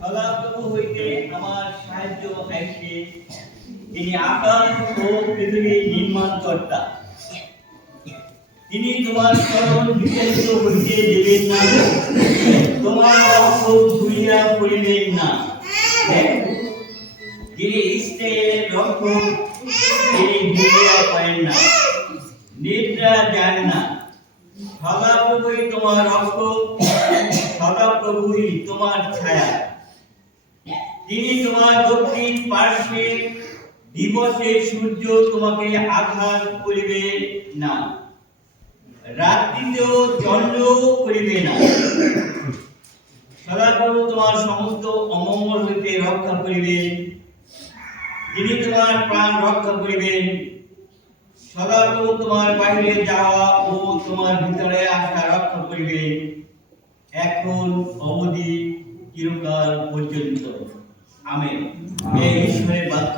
সদাপ্রভু হইতে আমার সাহায্য আইছে। তিনি আকাশ ও পৃথিবী নির্মাণ কর্তা। তিনি তোমার চরণ বিচলিত হইতে দেবেন না, তোমার রক্ত ধুইয়া পড়িবেন না। যিনি ইসরায়েলের রক্ষক, তিনি ধুইয়া পারেন না, নিদ্রা যান না। সদাপ্রভুই তোমার রক্ষক, সদাপ্রভুই তোমার ছায়া। তিনি তোমার দক্ষিণ পার্শ্বে দিবসে সূর্য তোমাকে আঘাত করিবে না, রাত্রিতেও চন্দ্র করিবে না। সদাপ্রভু তোমার সমস্ত অমঙ্গল হইতে রক্ষা করিবেন। তিনি তোমার প্রাণ রক্ষা করিবেন। সদাপ্রভু তোমার বাহিরে যাওয়া ও তোমার ভিতরে আসা রক্ষা করিবেন, এখন অবধি চিরকাল পর্যন্ত। আমেন। এই ঈশ্বরের বাক্য।